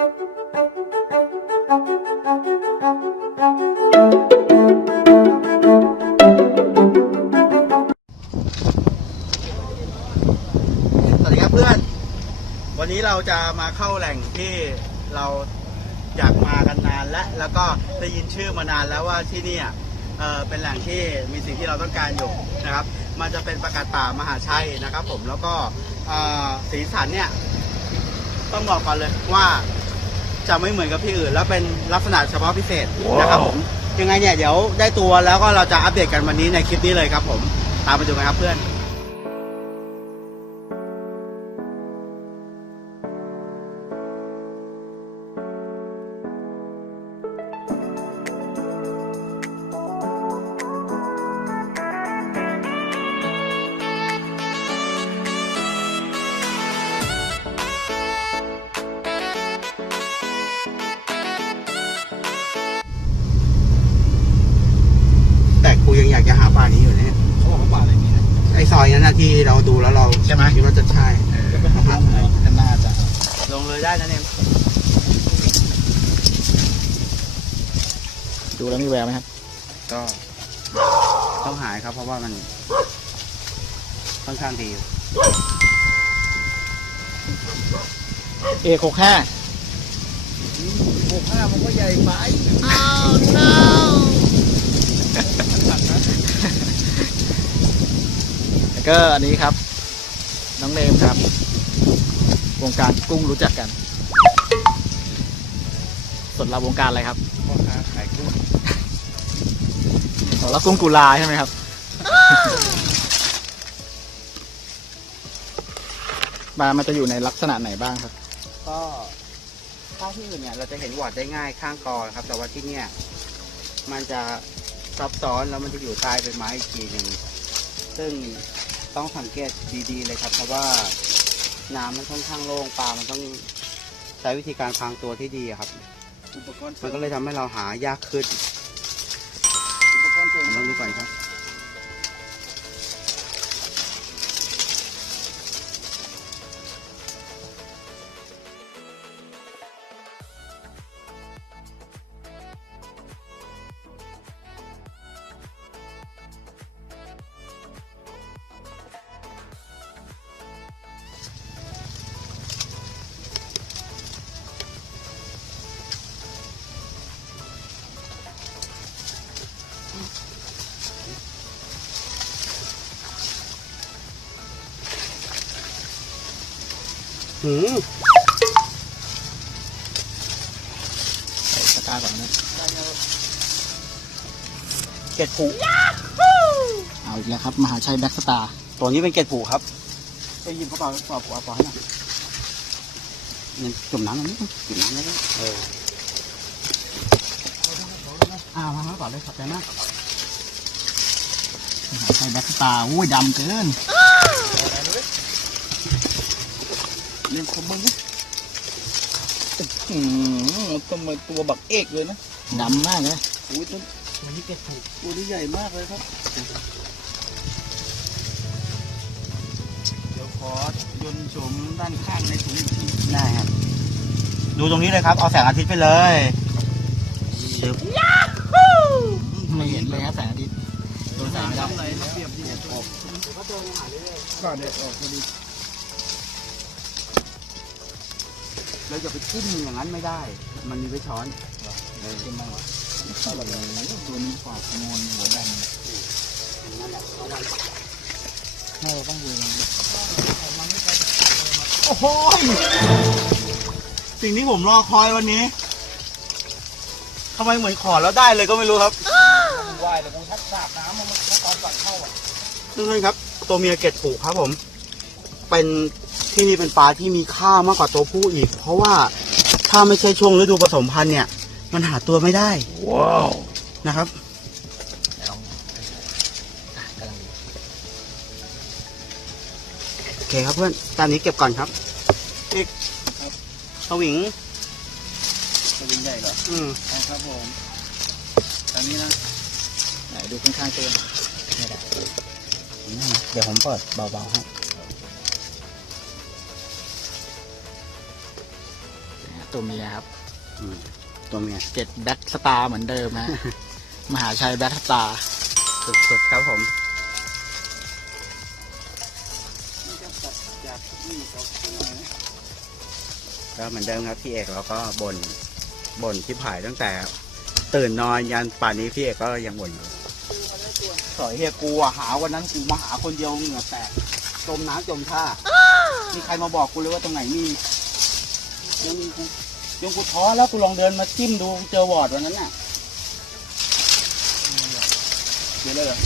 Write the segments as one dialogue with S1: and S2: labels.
S1: สวัสดีครับเพื่อน วันนี้เราจะมาเข้าแหล่งที่เราอยากมากันนานและแล้วก็ได้ยินชื่อมานานแล้วว่าที่นี่เอ่อเป็นแหล่งที่มีสิ่งที่เราต้องการอยู่นะครับ มันจะเป็นประกาศป่ามหาชัยนะครับ ผมแล้วก็เอ่อสีสันเนี่ยต้องบอกก่อนเลยว่า จะไม่เหมือนกับที่อื่น แล้วเป็นลักษณะเฉพาะพิเศษนะครับผมยังไงเนี่ยเดี๋ยวได้ตัวแล้วก็เราจะอัปเดตกันวันนี้ในคลิปนี้เลยครับผมตามไปดูกันครับเพื่อน ยังอยากจะหาป่านี้อยู่เนี่ย
S2: เขาบอกว่าป่าอะไรนี้นะ
S1: ไอซอยนั้นนะที่เราดูแล้วเรา
S2: ใช่ไหม
S1: คิดว่าจะใช่
S2: จะไปหาลงไหนกันน่าจะ
S1: ลงเลยได้นะเนี่ย
S2: ดูแล้วมีแววไหมครับ
S1: ก็ต้องหายครับ เพราะว่ามันค่อนข้างดี
S2: เอกหกห้าหกห้ามันก็ใหญ่ไปแล้ว ก็อันนี้ครับ น้องเนมครับ วงการกุ้งรู้จักกัน ส่วนเราวงการอะไรครับ
S1: พ่อค้าขายกุ้ง
S2: อ๋อแล้วกุ้งกุลาใช่ไหมครับ ปลามันจะอยู่ในลักษณะไหนบ้างครับ
S1: ก็ถ้าที่อื่นเนี่ยเราจะเห็นหวอดได้ง่ายข้างกอนะครับ แต่ว่าที่เนี่ย มันจะซับซ้อนแล้วมันจะอยู่ใต้ใบไม้อีกทีหนึ่งซึ่ง ต้องสังเกตดีๆเลยครับ เพราะว่าน้ำมันค่อนข้างโล่งปลามันต้องใช้วิธีการพรางตัวที่ดีอะครับ
S2: อุปกรณ์
S1: มันก็เลยทำให้เราหายากขึ้น
S2: อุปกรณ์เสริม
S1: ผมลองดูก่อนครับ หืม
S2: ใส่ตะกร้าก่อนนะ
S1: เกล็ดผู
S2: เอาอีกแล้วครับ มหาชัยแบ็กสตาร์
S1: ตัวนี้เป็นเกล็ดผูครับไปหยิบเข้าไปปอกปอกปอกให้หน่อยยังจุ่มน้ำมันนิดนึงจุ่มน้ำแล้วเอออ้าวมามาก่อนเลยขอบใจมาก
S2: มหาชัยแบ็กสตาร์อุ้ยดำเกิน
S1: เล่นคมมึงนะ
S2: อืมทำไมตัวบักเอกเลยนะดำมากเลย
S1: อุ้ยต้นตัวนี้เกล็ดผูตัวนี้ใหญ่มากเลยครับ เดี๋ยวขอยนต์โฉมด้านข้างในถุงอีกทีได้ครับ ดูตรงนี้เลยครับ เอาแสงอาทิตย์ไปเลยชึบ
S2: ไม่เห็นเลยครับแสงอาทิตย์โดนแสงไม่ได้
S1: เปรียบดีออก
S2: ก่อนเด็กออกพอดี
S1: เราจะไปจิ้มอย่างนั้นไม่ได้ มันมีไว้ช้อนเออ
S2: ขึ้นมาเข้าแบบนี้ตัวนี้ฝาดงนหัวดำให้เราต้องดูมัน
S1: โอ้โหยสิ่งที่ผมรอคอยวันนี้ทำไมเหมือนขอแล้วได้เลยก็ไม่รู้ครับ
S2: ว่ายแต่กูชักสาบน้ำมันตอนก่อนเข้าอะ
S1: เพื่อนๆครับ ตัวเมียเกล็ดผูกครับผม เป็น ที่นี่เป็นปลาที่มีค่ามากกว่าตัวผู้อีก เพราะว่าถ้าไม่ใช่ช่วงฤดูผสมพันธุ์เนี่ย มันหาตัวไม่ได้
S2: ว้าว
S1: นะครับโอเคครับเพื่อนตอนนี้เก็บก่อนครับอีกสวิง
S2: ตัวใหญ่เหรอ
S1: อืม
S2: ครับผมอันนี้นะไหนดูข้างๆตัวไม่ได้
S1: เดี๋ยวผมเปิดเบาๆให้
S2: ตัวเมียครับ
S1: อืมตัวเมีย
S2: เกตแบ็กสตาร์เหมือนเดิมฮะ มหาชัยแบ็กสตาร์
S1: สุดๆครับผมก็เหมือนเดิมครับพี่เอกเราก็บน่นบ่นที่ผายตั้งแต่ ตื่นนอนยันป่านนี้พี่เอกก็ยังบ่นอยู่
S3: สอยเฮียกูอะหาวันนั้นกูมาหาคนเดียวเหงื่อแตกจมน้ำจมท่ามีใครมาบอกกูเลยว่าตรงไหนมี ยังกูยังกูท้อแล้วกูลองเดินมาจิ้มดูเจอวอร์ดวันนั้นน่ะเดี๋ยวเลยเหรอ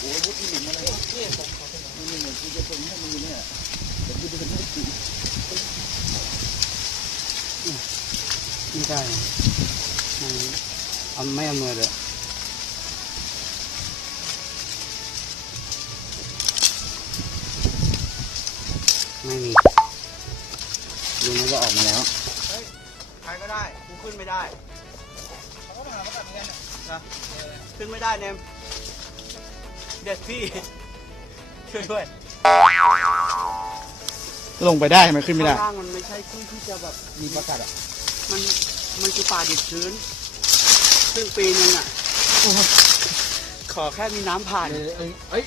S3: โอ้ยวุ้ยหลิงอะไรวะนี่เหมือนกูจะเป็นให้มึงเนี่เดี๋ยวกูจะเป็นให้กู
S1: ไม่ได้เอาไม่เอามือเลย ไม่มีดูมันก็ออกมาแล้วใครก็ได้กูขึ้นไม่ได้นะขึ้นไม่ได้เนมเด็ดพี่ช่วยด้วย
S2: ลงไปได้ทำไมขึ้นไม่ได้
S1: ข้างล่างมันไม่ใช่ที่ที่จะแบบ
S3: มีประกาศอะ
S1: มันมันคือป่าดิบชื้น ซึ่งปีนึงอะขอแค่มีน้ำผ่าน
S3: เอ้ยเอ้ยเอ้ย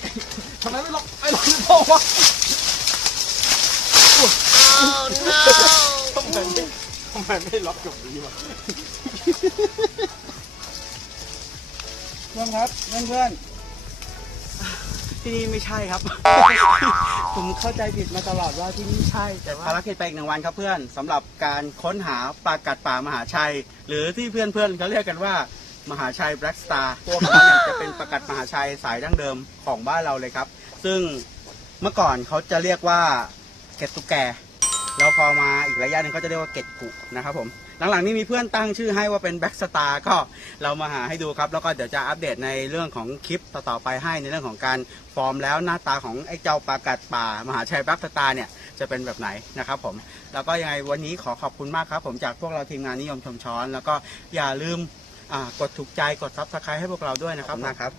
S3: ทำไมไม่ล็อกไอ้ล็อกไม่พอวะ
S1: ทำไมไม่ทำไมไม่ล็อกจบนี้วะ
S3: เพื่อนครับเพื่อนเพื่อน
S1: ที่นี่ไม่ใช่ครับ
S3: ผมเข้าใจผิดมาตลอดว่าที่นี่ใช่แต่ว่า
S1: ภารกิจไปอีกหนึ่งวันครับเพื่อนสำหรับการค้นหาปลากัดป่ามหาชัย หรือที่เพื่อนเพื่อนๆเขาเรียกกันว่ามหาชัยแบล็กสตาร์ตัวของมันเนี่ยจะเป็นปลากัดมหาชัยสายดั้งเดิมของบ้านเราเลยครับ ซึ่งเมื่อก่อนเขาจะเรียกว่าเกตตุกแก แล้วพอมาอีกระยะหนึ่งเขาจะเรียกว่าเกตกุนะครับผม หลังๆนี้มีเพื่อนตั้งชื่อให้ว่าเป็นแบ็กสตาร์ก็เรามาหาให้ดูครับ แล้วก็เดี๋ยวจะอัปเดตในเรื่องของคลิปต่อๆไปให้ในเรื่องของการฟอร์มแล้วหน้าตาของไอ้เจ้าปลากัดป่ามหาชัยแบ็กสตาร์เนี่ยจะเป็นแบบไหนนะครับผม แล้วก็ยังไงวันนี้ขอขอบคุณมากครับ ผมจากพวกเราทีมงานนิยมชมช้อน แล้วก็อย่าลืมกดถูกใจกดซับสไครต์ให้พวกเราด้วยนะครับนะครับ